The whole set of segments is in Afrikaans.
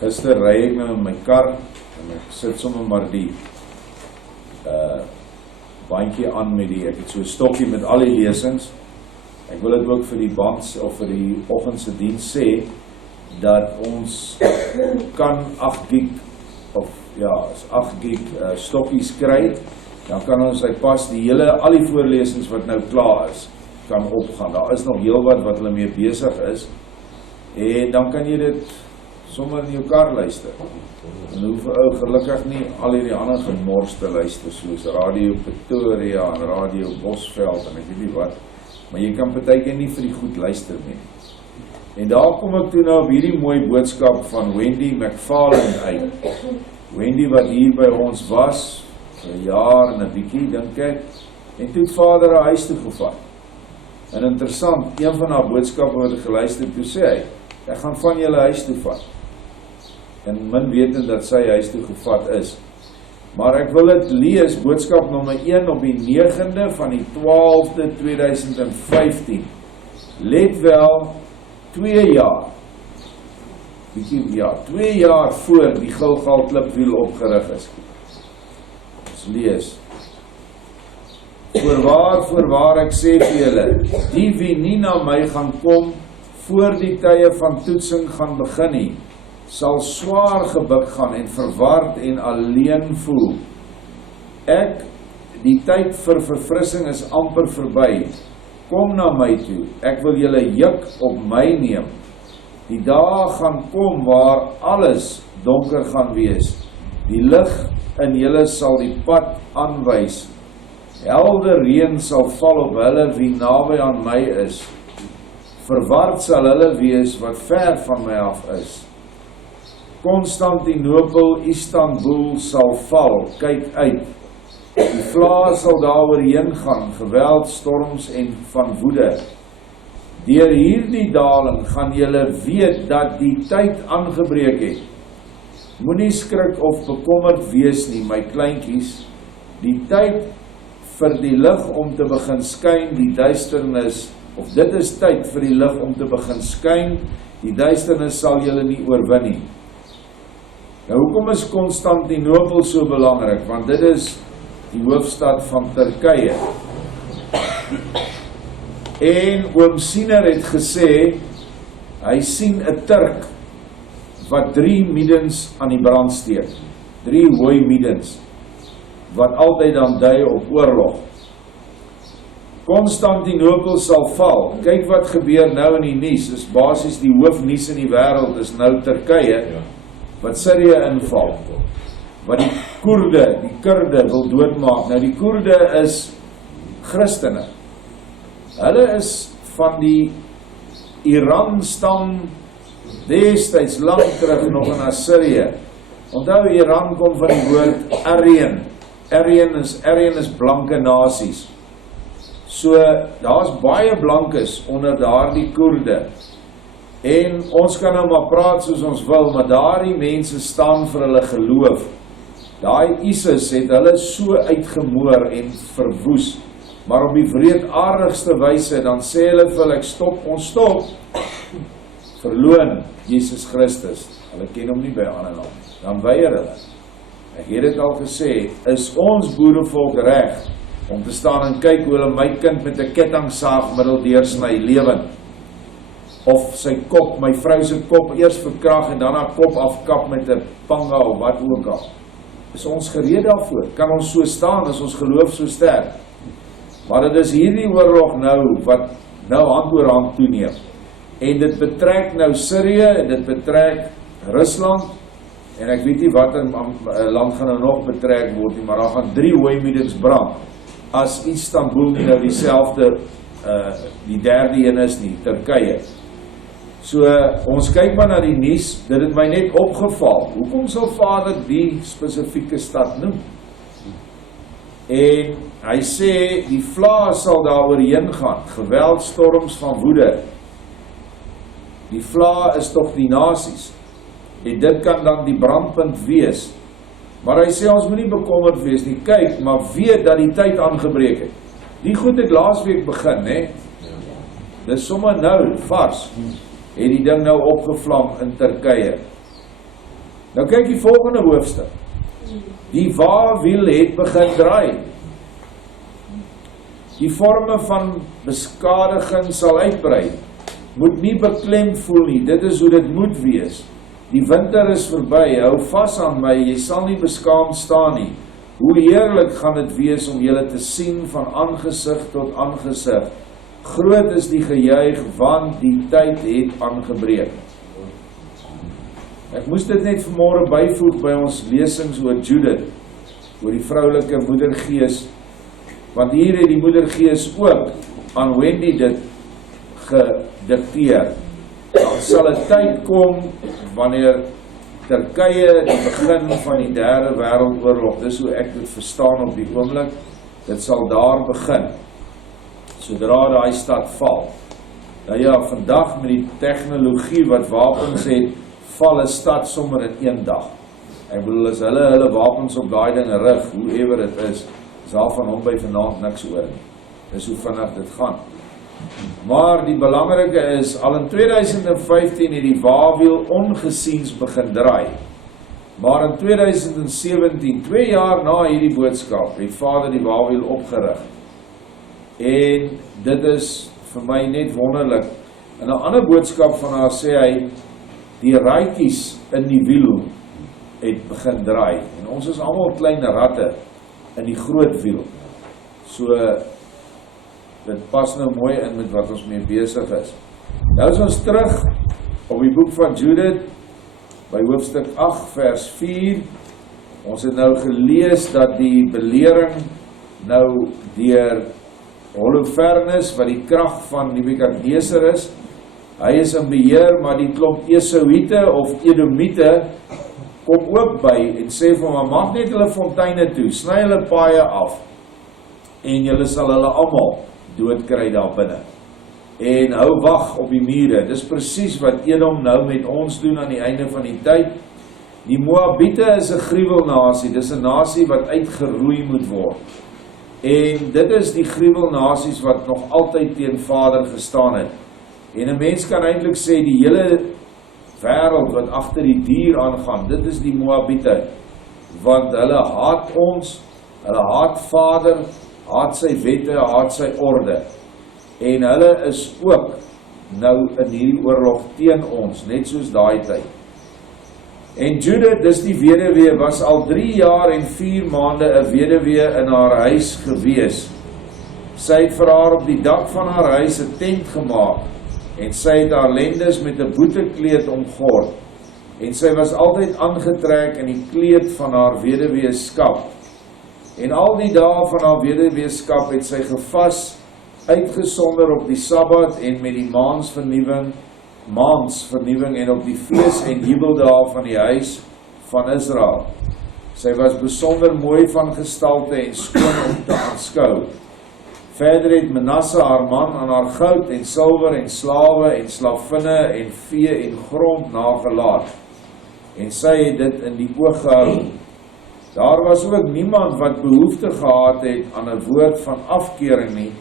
Gister ry ek nou in my kar en ek sit sommer maar die bandjie aan met die, ek het so 'n stokkie met al die lesings. Ek wil dit ook vir die bands of vir die oggendse diens sê dat ons kan 8 gig of ja, 8 gig stokkies kry. Dan kan ons pas die hele, al die voorlesings wat nou klaar is, kan opgaan. Daar is nog heel wat hulle mee besig is. En dan kan jy dit sommer in jou kar luister. En hoef gelukkig nie al die ander gemors te luister, soos Radio Pretoria en Radio Bosveld en ek weet nie wat. Maar jy kan partykeer nie vir die goed luister nie. En daar kom ek toe nou op hierdie mooi boodskap van Wendy McFarlane uit. Wendy wat hier by ons was, vir 'n jaar en 'n bietjie, dink ek, en toe het Vader haar huis toe gevat. En interessant, een van haar boodskappe wat ek geluister, toe sê hy, ek gaan van julle huis toe vat. En min wetend dat sy huis toe gevat is. Maar ek wil dit lees, boodskap nommer 1 op die 9de van die 12de 2015. Let wel, 2 jaar, ja, 2 jaar voor die Gilgal klipwiel opgerig is. Ons lees. Voorwaar ek sê vir julle, die wie nie na my gaan kom, voor die tye van toetsing gaan begin nie, sal swaar gebuk gaan en verward en alleen voel. Die tyd vir verfrissing is amper verby. Kom na my toe, ek wil julle juk op my neem. Die dae gaan kom waar alles donker gaan wees. Die lig in julle sal die pad aanwys. Helder reën sal val op hulle wie naby aan my is. Verward sal hulle wees wat ver van my af is. Konstantinopel, Istanbul sal val, kyk uit. Die vlae sal daaroorheen gaan, geweld, storms en van woede. Deur hierdie daling gaan julle weet dat die tyd aangebreek het. Moenie skrik of bekommerd wees nie, my kleintjies. Die tyd vir die lig om te begin skyn, die duisternis, of dit is tyd vir die lig om te begin skyn, die duisternis sal julle nie oorwin nie. Nou, hoekom is Konstantinopel so belangrik? Want dit is die hoofstad van Turkye. En oom Siener het gesê, hy sien 'n Turk wat 3 middens aan die brand steek. 3 hooi middens, wat altyd dan dui op oorlog. Konstantinopel sal val. Kyk wat gebeur nou in die nuus, is basies die hoofnuus in die wêreld, is nou Turkye, wat Syrië inval, wat die Kurde wil doodmaak. Nou die Kurde is Christene. Hulle is van die Iran stam destyds lang terug nog in Syrië. Onthou, Iran kom van die woord Aryan. Aryan is blanke nasies. So, daar's baie blankes onder daardie Koerde. En ons kan nou maar praat soos ons wil, maar daardie mense staan vir hulle geloof. Daai ISIS het hulle so uitgemoor en verwoes, maar op die wreedaardigste wyse, dan sê hulle vir hulle, ons stop, verloon Jesus Christus. Hulle ken hom nie by ander naam, dan weier hulle. Ek het dit al gesê, is ons boerevolk reg om te staan en kyk hoe hulle my kind met 'n kettingsaag middel deursny lewend, of sy kop, my vrou se kop eers verkrag en dan haar kop afkap met 'n panga of wat ook al. Is ons gereed daarvoor? Kan ons so staan, is ons geloof so sterk? Maar dit is hierdie oorlog nou, wat nou hand oor hand toeneem. En dit betrek nou Syrië, dit betrek Rusland, en ek weet nie wat in land gaan nou nog betrek word nie, maar daar gaan 3 hoëmiddels brand, as Istanbul nie nou dieselfde, die derde een is nie, Turkye. So, ons kyk maar na die nuus, dit het my net opgeval, hoekom sal Vader die spesifieke stad noem? En hy sê, die vlae sal daaroorheen gaan, geweld, storms van woede. Die vlae is tog die nasies, en dit kan dan die brandpunt wees. Maar hy sê, ons moet nie bekommerd wees nie, kyk, maar weet dat die tyd aangebreek het. Die goed het laasweek begin, hè? Dis sommer nou, vars, het die ding nou opgevlam in Turkye. Nou kyk die volgende hoofstuk. Die waerwiel het begin draai. Die vorme van beskadiging sal uitbrei. Moet nie beklem voel nie, dit is hoe dit moet wees. Die winter is verby, hou vas aan my, jy sal nie beskaamd staan nie. Hoe heerlik gaan dit wees om julle te sien van aangesig tot aangesig. Groot is die gejuig, want die tyd het aangebreek. Ek moes dit net vanmôre byvoeg by ons lesings oor Judit, oor die vroulike moedergees, want hier het die moedergees ook aan Wendy dit gedikteer. Dan sal 'n tyd kom wanneer Turkye die begin van die derde wêreldoorlog, dis hoe ek dit verstaan op die oomblik, dit sal daar begin, sodra daai stad val. Nou ja, vandag met die tegnologie wat wapens het, val 'n stad sommer in een dag. Ek bedoel, as hulle wapens op daai ding rig, whoever dit is daar van hom by vanaand niks oor nie. Dis hoe vinnig dit gaan. Maar die belangrike is, al in 2015 het die waerwiel ongesiens begin draai. Maar in 2017, 2 jaar na hierdie boodskap, het Vader die waerwiel opgerig. En dit is vir my net wonderlik. In 'n ander boodskap van haar sê hy, die raadjies in die wiel het begin draai. En ons is almal klein ratte in die groot wiel. So, dit pas nou mooi in met wat ons mee besig is. Nou is ons terug op die boek van Judit, by hoofstuk 8 vers 4. Ons het nou gelees dat die belering nou deur Holofernes, wat die krag van Nebukadneser is, hy is in beheer, maar die klomp Esauïte of Edomite kom ook by en sê vir hom, maak net hulle fonteine toe, sny hulle paaie af, en julle sal hulle almal doodkry daar binne. En hou wag op die mure. Dis presies wat Edom nou met ons doen aan die einde van die tyd. Die Moabite is 'n gruwelnasie, dis 'n nasie wat uitgeroei moet word. En dit is die gruwelnasies wat nog altyd teen Vader gestaan het. En 'n mens kan eintlik sê die hele wêreld wat agter die dier aangaan, dit is die Moabite. Want hulle haat ons, hulle haat Vader, haat sy wette, haat sy orde. En hulle is ook nou in hierdie oorlog teen ons, net soos daai tyd. En Judith, dis die weduwee, was al 3 jaar en 4 maande 'n weduwee in haar huis gewees. Sy het vir haar op die dak van haar huis 'n tent gemaak, en sy het haar lendes met 'n boetekleed omgord, en sy was altyd aangetrek in die kleed van haar weduweeskap. En al die dae van haar weduweeskap het sy gevas, uitgesonder op die Sabbat en met die maansvernuwing en op die fees en jubeldae van die huis van Israel. Sy was besonder mooi van gestalte en skoon om te aanskou. Verder het Manasse haar man aan haar goud en silwer en slawe en slavinne en vee en grond nagelaat. En sy het dit in die oog gehou. Daar was ook niemand wat behoefte gehad het aan 'n woord van afkering nie,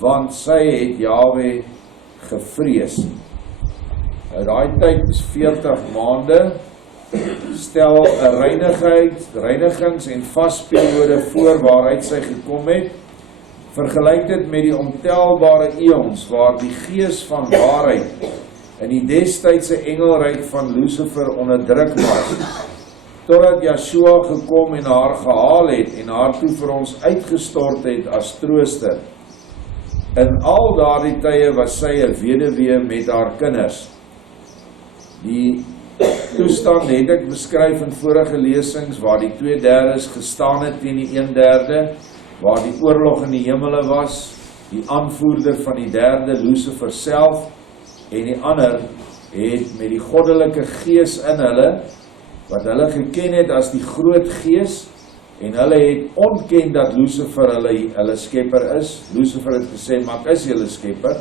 want sy het Jahwe gevrees. Nou daai tyd is 40 maande, stel 'n reinigings- en vasperiode voor waaruit sy gekom het. Vergelyk dit met die ontelbare eons waar die gees van waarheid in die destydse engelryk van Lucifer onderdruk was, totdat Yeshua gekom en haar gehaal het en haar toe vir ons uitgestort het as trooster. In al daardie tye was sy 'n weduwee met haar kinders. Die toestand het ek beskryf in vorige lesings, waar die 2/3 gestaan het teen die 1/3, waar die oorlog in die hemele was, die aanvoerder van die 3de Lucifer self, en die ander het met die goddelike gees in hulle, wat hulle geken het as die groot gees, en hulle het ontken dat Lucifer hulle skepper is. Lucifer het gesê, maar ek is julle skepper.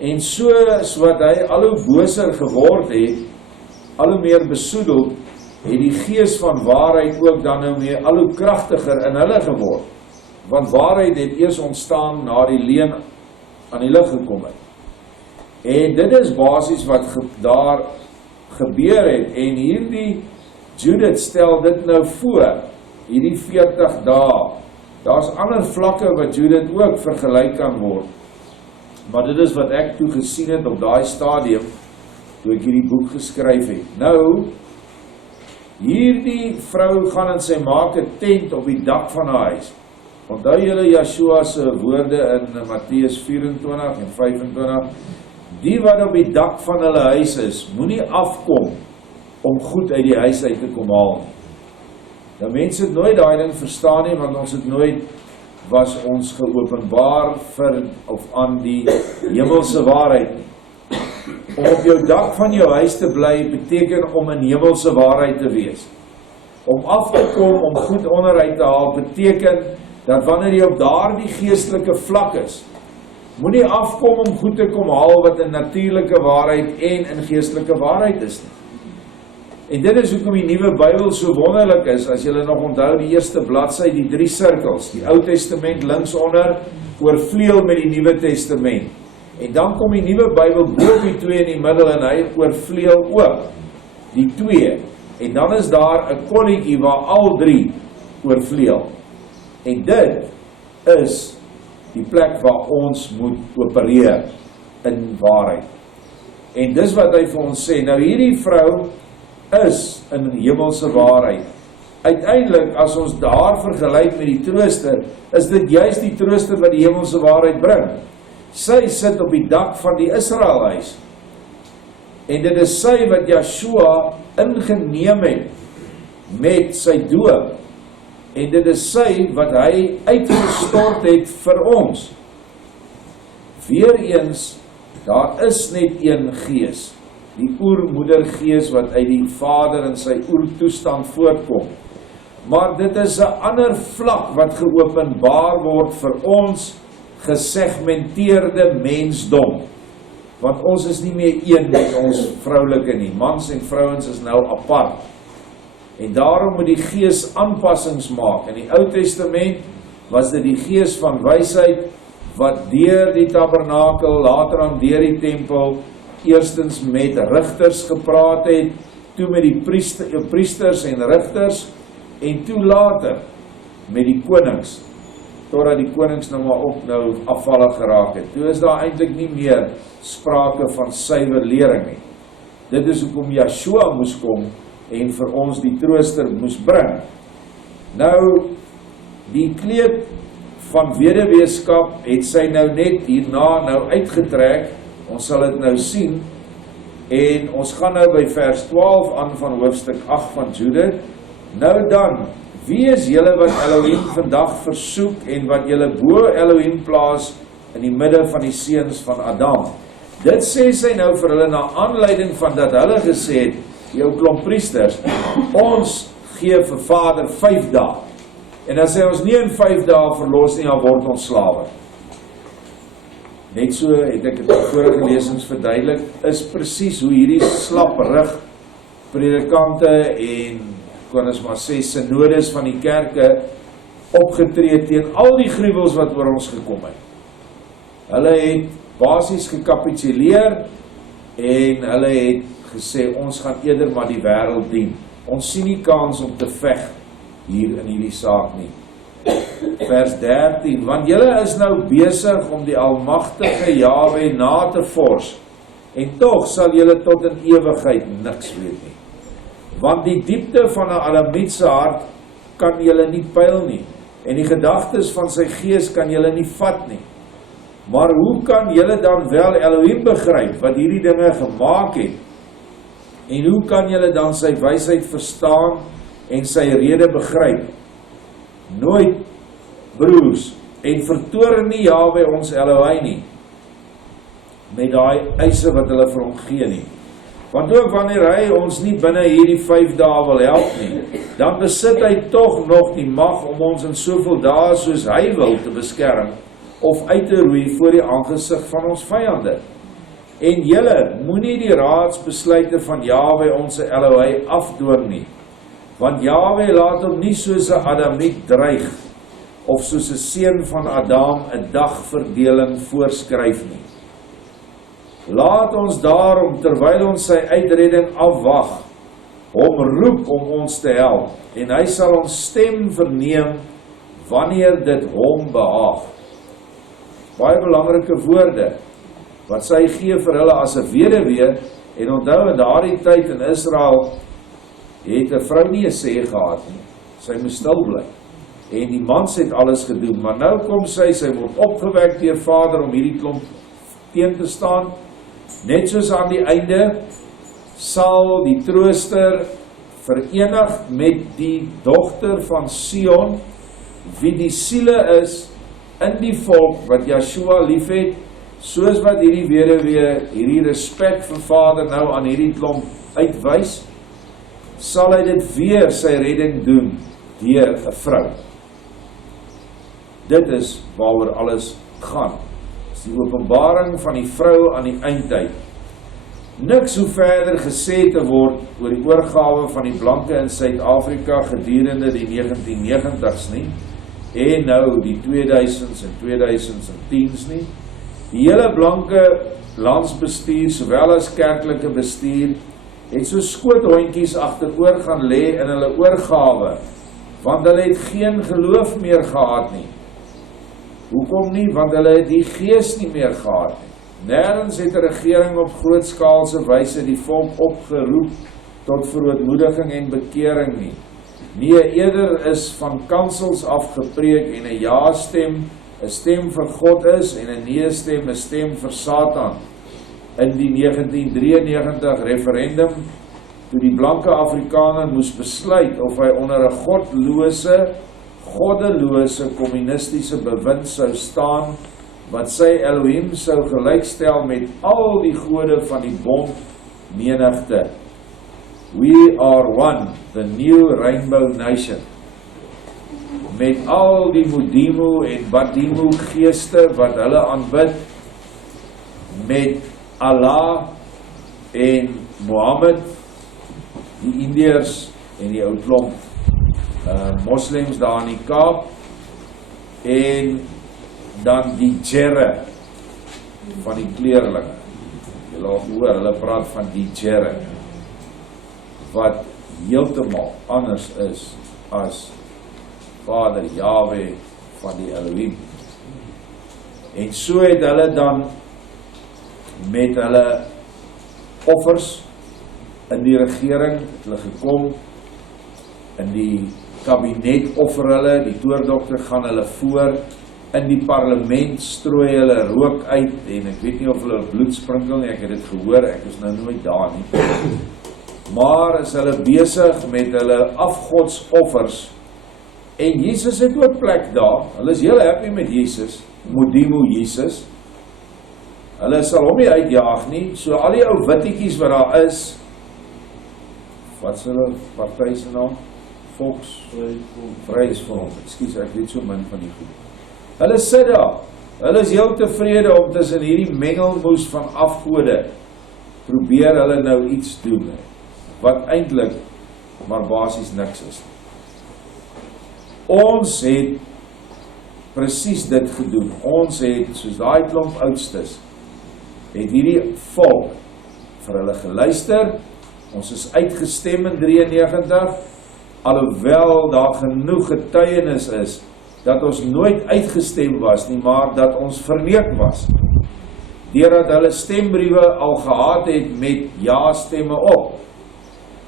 En soos wat hy al hoe boser geword het, al hoe meer besoedeld, het die gees van waarheid ook dan nou meer al hoe kragtiger in hulle geword. Want waarheid het eers ontstaan na die leuen aan die lig gekom het. En dit is basies wat daar gebeur het. En hierdie Judit stel dit nou voor, hierdie 40 dae. Daar's ander vlakke wat Judit ook vergelyk kan word. Maar dit is wat ek toe gesien het op daai stadium, toe ek hierdie boek geskryf het. Nou, hierdie vrou gaan en sy maak 'n tent op die dak van haar huis. Onthou julle Joshua se woorde in Matteus 24 en 25, die wat op die dak van hulle huis is, moenie afkom om goed uit die huis uit te kom haal nie. Nou mense het nooit daai ding verstaan nie, want ons het nooit was ons geopenbaar vir of aan die hemelse waarheid nie. Om op jou dak van jou huis te bly beteken om in hemelse waarheid te wees. Om af te kom, om goed onderuit te haal, beteken dat wanneer jy op daardie geestelike vlak is, moenie afkom om goed te kom haal wat in natuurlike waarheid en in geestelike waarheid is nie. En dit is hoekom die nuwe Bybel so wonderlik is, as julle nog onthou die eerste bladsy, die 3 sirkels, die Ou Testament linksonder, oorvleuel met die Nuwe Testament. En dan kom die nuwe Bybel bo op die 2 in die middel en hy oorvleuel ook die 2. En dan is daar 'n kolletjie waar al 3 oorvleuel. En dit is die plek waar ons moet opereer in waarheid. En dis wat hy vir ons sê. Nou hierdie vrou is in hemelse waarheid. Uiteindelik, as ons daar vergelyk met die trooster, is dit juist die trooster wat die hemelse waarheid bring. Sy sit op die dak van die Israelhuis. En dit is sy wat Joshua ingeneem het met sy doop. En dit is sy wat hy uitgestort het vir ons. Weereens, daar is net een gees. Die oermoedergees wat uit die Vader in sy oertoestand voortkom. Maar dit is 'n ander vlak wat geopenbaar word vir ons gesegmenteerde mensdom. Want ons is nie meer een met ons vroulike nie. Mans en vrouens is nou apart. En daarom moet die gees aanpassings maak. In die Ou Testament was dit die gees van wysheid wat deur die tabernakel, later dan deur die tempel, eerstens met rigters gepraat het, toe met die priesters en rigters, en toe later met die konings, totdat die konings nou maar ook nou afvallig geraak het. Toe is daar eintlik nie meer sprake van suiwer lering nie. Dit is hoekom Joshua moes kom en vir ons die trooster moes bring. Nou, die kleed van weduweeskap het sy nou net hierna nou uitgetrek. Ons sal dit nou sien, en ons gaan nou by vers 12 aan van hoofstuk 8 van Judit. Nou dan, wie is julle wat Elohim vandag versoek en wat julle bo Elohim plaas in die midde van die seuns van Adam? Dit sê sy nou vir hulle na aanleiding van dat hulle gesê het, jou klomp priesters, ons gee vir Vader 5 dae. En dan sê ons nie in 5 dae verlos nie, dan word ons slawe. Net so het ek het in vorige lesings verduidelik, is presies hoe hierdie slaprig predikante en, kon ons maar sê, synodes van die kerke opgetree teen al die gruwels wat oor ons gekom het. Hulle het basies gekapituleer en hulle het gesê, ons gaan eerder maar die wêreld dien. Ons sien nie kans om te veg hier in hierdie saak nie. Vers 13, want julle is nou besig om die almagtige Jahwe na te vors, en tog sal julle tot in ewigheid niks weet nie. Want die diepte van 'n Adamietse hart kan julle nie pyl nie, en die gedagtes van sy gees kan julle nie vat nie. Maar hoe kan julle dan wel Elohim begryp, wat hierdie dinge gemaak het? En hoe kan julle dan sy wysheid verstaan en sy rede begryp? Nooit, broers, en vertoorn nie Jahwe ons Elohim nie, met daai eise wat hulle vir hom gee nie. Want ook wanneer hy ons nie binne hierdie 5 dae wil help nie, dan besit hy tog nog die mag om ons in soveel dae soos hy wil te beskerm, of uit te roei voor die aangesig van ons vyande. En julle moenie die raadsbesluite van Jahwe ons Elohim afdwing nie, want Jahwe laat hom nie soos 'n Adamiet dreig, of soos 'n seun van Adam 'n dagverdeling voorskryf nie. Laat ons daarom, terwyl ons sy uitredding afwag, hom roep om ons te help, en hy sal ons stem verneem, wanneer dit hom behaag. Baie belangrike woorde, wat sy gee vir hulle as 'n weduwee, en onthou in daardie tyd in Israel, het 'n vrou nie 'n sê gehad nie, sy moes stil bly, en die mans het alles gedoen, maar nou kom sy word opgewek deur Vader om hierdie klomp teen te staan, net soos aan die einde, sal die trooster verenig met die dogter van Sion, wie die siele is in die volk wat Yeshua liefhet, soos wat hierdie weduwee hierdie respek vir Vader nou aan hierdie klomp uitwys, sal hy dit weer sy redding doen deur 'n vrou. Dit is waaroor alles gaan. Dis die openbaring van die vrou aan die eindtyd. Niks hoe verder gesê te word oor die oorgawe van die blanke in Suid-Afrika gedurende die 1990s nie, en nou die 2000s en 2010s nie. Die hele blanke landsbestuur, sowel as kerklike bestuur, het so skoothondjies agteroor gaan lê in hulle oorgawe, want hulle het geen geloof meer gehad nie. Hoekom nie? Want hulle het die gees nie meer gehad nie. Nêrens het 'n regering op grootskaalse wyse die volk opgeroep tot verootmoediging en bekering nie. Nee, eerder is van kansels afgepreek en 'n ja-stem 'n stem vir God is en 'n nee-stem 'n stem vir Satan. In die 1993 referendum, toe die blanke Afrikaner moes besluit of hy onder 'n goddelose kommunistiese bewind sou staan, wat sy Elohim sou gelykstel met al die gode van die bond menigte. We are one, the new rainbow nation. Met al die Mudimu en Badimu geeste wat hulle aanbid, met Allah en Mohammed, die Indiërs en die ou klomp moslems daar in die Kaap, en dan die Jere van die kleerlinge. Julle hoor, hulle praat van die Jere, wat heeltemal anders is as Vader Yahweh van die Elohim. En so het hulle dan met hulle offers in die regering, hulle gekom, in die kabinet offer hulle, die toordokter gaan hulle voor, in die parlement strooi hulle rook uit, en ek weet nie of hulle bloed sprinkel nie, ek het dit gehoor, ek is nou nooit daar nie. Maar is hulle besig met hulle afgodsoffers, en Jesus het ook plek daar, hulle is heel happy met Jesus, Mudimu Jesus, hulle sal hom nie uitjaag nie, so al die ou wittiekies wat daar is, wat is hulle partij se naam? Vryheidsfront, ekskuus, ek weet so min van die goed. Hulle sit daar, hulle is heel tevrede om tussen hierdie mengelmoes van afgode, probeer hulle nou iets doen, wat eintlik maar basies niks is. Ons het presies dit gedoen, ons het, soos daai klomp oudstes, het hierdie volk vir hulle geluister, ons is uitgestem in 93, alhoewel daar genoeg getuienis is, dat ons nooit uitgestem was nie, maar dat ons verneek was, deurdat hulle stembriewe al gehad het met ja-stemme op.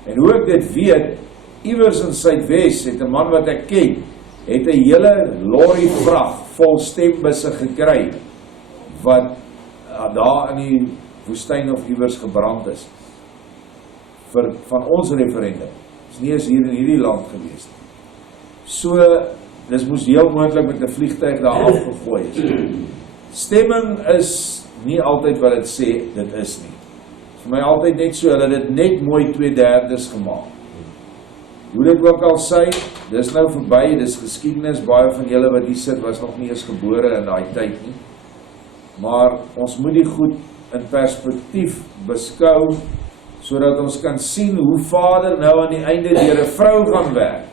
En hoe ek dit weet, iewers in Suidwes het 'n man wat ek ken, het 'n hele lorry vrag vol stembusse gekry, wat daar in die woestyn of iewers gebrand is, van ons referendum. Is nie eens hier in hierdie land gewees nie. So, dis moes heel moontlik met 'n vliegtuig daar afgegooi is. Stemming is nie altyd wat dit sê, dit is nie. Vir my altyd net so, hulle het dit net mooi 2/3 gemaak. Hoe dit ook al sê, dis nou verby, dis geskiedenis, baie van julle wat hier sit, was nog nie eens gebore in daai tyd nie. Maar ons moet die goed in perspektief beskou, sodat ons kan sien hoe Vader nou aan die einde deur 'n vrou gaan werk,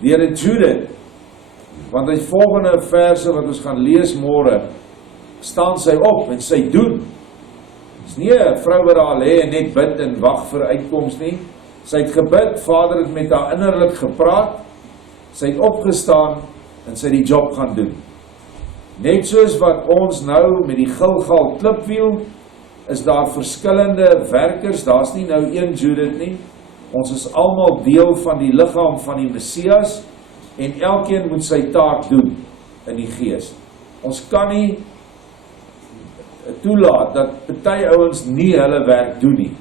deur 'n Judit. Want die volgende verse wat ons gaan lees môre, staan sy op en sy doen. Dis nie 'n vrou wat daar lê en net bid en wag vir uitkoms nie. Sy het gebid, Vader het met haar innerlik gepraat, sy het opgestaan en sy die job gaan doen. Net soos wat ons nou met die Gilgal klipwiel, is daar verskillende werkers, daar's nie nou een Judit nie, ons is almal deel van die liggaam van die Messias, en elkeen moet sy taak doen in die gees. Ons kan nie toelaat dat party ouens nie hulle werk doen nie,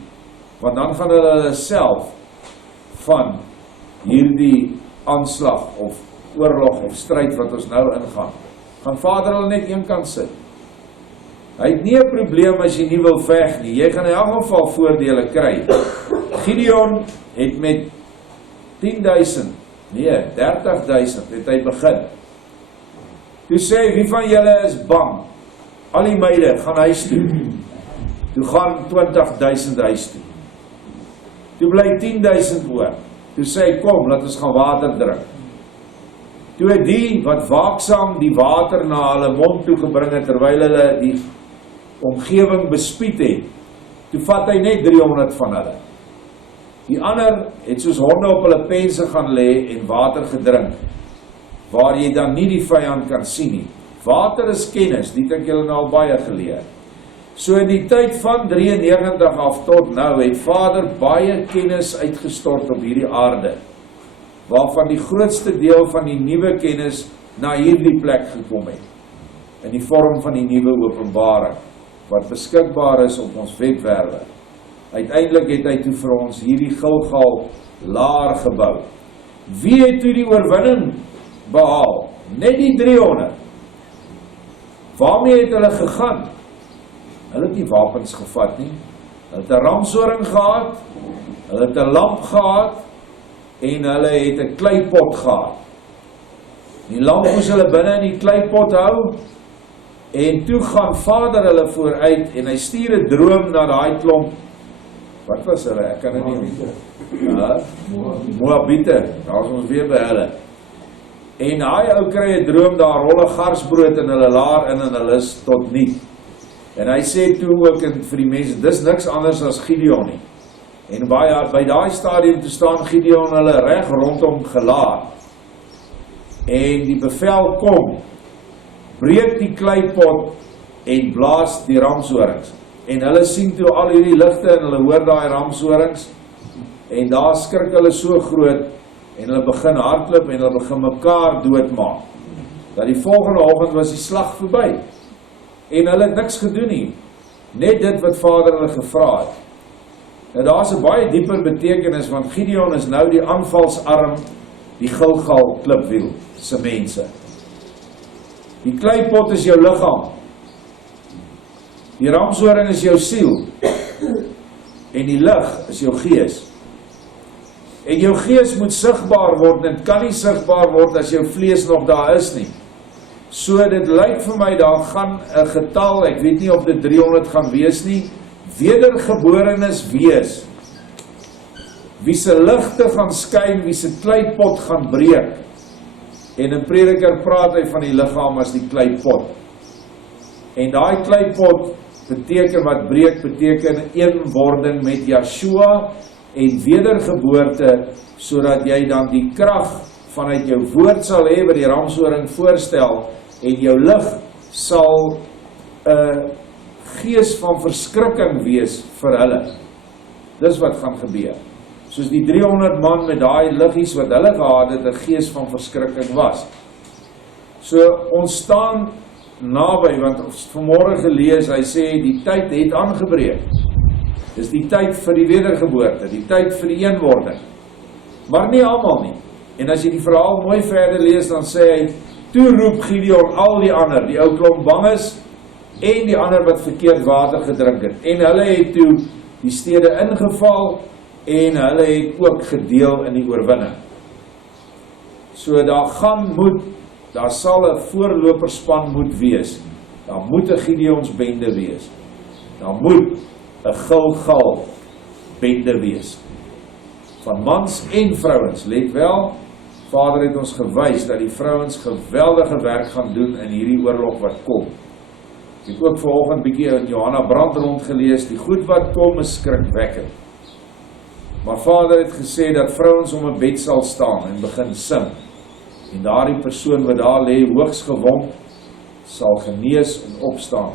want dan gaan hulle self van hierdie aanslag of oorlog of stryd wat ons nou ingaan, gaan Vader hulle net een kant sit. Hy het nie 'n probleem as jy nie wil veg nie, jy gaan in elk geval voordele kry. Gideon het met 10.000, nee, 30.000 het hy begin. Toe sê, wie van julle is bang? Al die meide gaan huis toe. Toe gaan 20.000 huis toe. Toe bly 10.000 oor. Toe sê hy, kom, laat ons gaan water drink. Toe het die wat waaksaam die water na hulle mond toe gebring het, terwyl hulle die omgewing bespied het, toe vat hy net 300 van hulle. Die ander het soos honde op hulle pense gaan lê en water gedrink, waar jy dan nie die vyand kan sien nie. Water is kennis, dit het julle nou al baie geleer. So in die tyd van 93 af tot nou, het Vader baie kennis uitgestort op hierdie aarde, waarvan die grootste deel van die nuwe kennis na hierdie plek gekom het, in die vorm van die nuwe openbaring, wat beskikbaar is op ons webwerwe. Uiteindelik het hy toe vir ons hierdie Gilgal laar gebou. Wie het toe die oorwinning behaal? Net die 300. Waarmee het hulle gegaan? Hulle het nie wapens gevat nie. Hulle het 'n ramshoring gehad, hulle het 'n lamp gehad, en hulle het 'n kleipot gehad. Die lamp moes hulle binne in die kleipot hou, en toe gaan Vader hulle vooruit, en hy stuur 'n droom na daai klomp. Wat was hulle? Ek kan dit nie weet. Moabite, daar is ons weer by hulle. En hy ou kry 'n droom, daar rolle garsbrood in hulle laar in, en hulle is tot nie. En hy sê toe ook vir die mense, dis niks anders as Gideon nie. En by daai stadium te staan Gideon hulle reg rondom gelaar. En die bevel kom, breek die kleipot en blaas die ramshorings. En hulle sien toe al hierdie ligte en hulle hoor daai ramshorings, en daar skrik hulle so groot, en hulle begin hardloop en hulle begin mekaar doodmaak. Dat die volgende oggend was die slag verby. En hulle het niks gedoen nie, net dit wat Vader hulle gevra het. Nou daar is 'n baie dieper betekenis, want Gideon is nou die aanvalsarm, die Gilgal klipwiel se mense. Die kleipot is jou liggaam, die ramshoring is jou siel, en die lig is jou gees. En jou gees moet sigbaar word, en dit kan nie sigbaar word as jou vlees nog daar is nie. So dit lyk vir my, daar gaan 'n getal, ek weet nie of dit 300 gaan wees nie, wedergeborenes wees, wie se ligte gaan skyn, wie se kleipot gaan breek. En in Prediker praat hy van die liggaam as die kleipot. En daai kleipot beteken, wat breek, beteken eenwording met Yeshua en wedergeboorte, sodat jy dan die krag vanuit jou woord sal hê, wat die ramshoring voorstel, en jou lig sal 'n gees van verskrikking wees vir hulle. Dis wat gaan gebeur. Soos die 300 man met daai liggies wat hulle gehad het, 'n gees van verskrikking was. So ons staan naby, want ons vanmôre gelees, hy sê die tyd het aangebreek. Dis die tyd vir die wedergeboorte, die tyd vir die eenwording. Maar nie almal nie. En as jy die verhaal mooi verder lees, dan sê hy, toe roep Gideon al die ander, die ou klomp banges, en die ander wat verkeerd water gedrink het. En hulle het toe die stede ingeval, en hulle het ook gedeel in die oorwinning. So daar sal 'n voorloperspan moet wees. Daar moet 'n Gideons bende wees. Daar moet 'n Gilgal bende wees. Van mans en vrouens, let wel, Vader het ons gewys dat die vrouens geweldige werk gaan doen in hierdie oorlog wat kom. Ek het ook vanoggend bietjie in Johanna Brand rondgelees, die goed wat kom is skrikwekkend. Maar Vader het gesê dat vrouens om 'n bed sal staan en begin sing. En daardie persoon wat daar lê, hoogs gewond, sal genees en opstaan.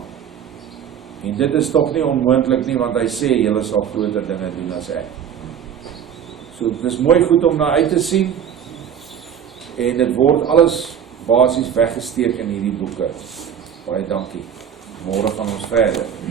En dit is tog nie onmoontlik nie, want hy sê, julle sal groter dinge doen as ek. So, dit is mooi goed om na uit te sien, en dit word alles basies weggesteek in hierdie boeke. Baie dankie. Môre gaan ons verder.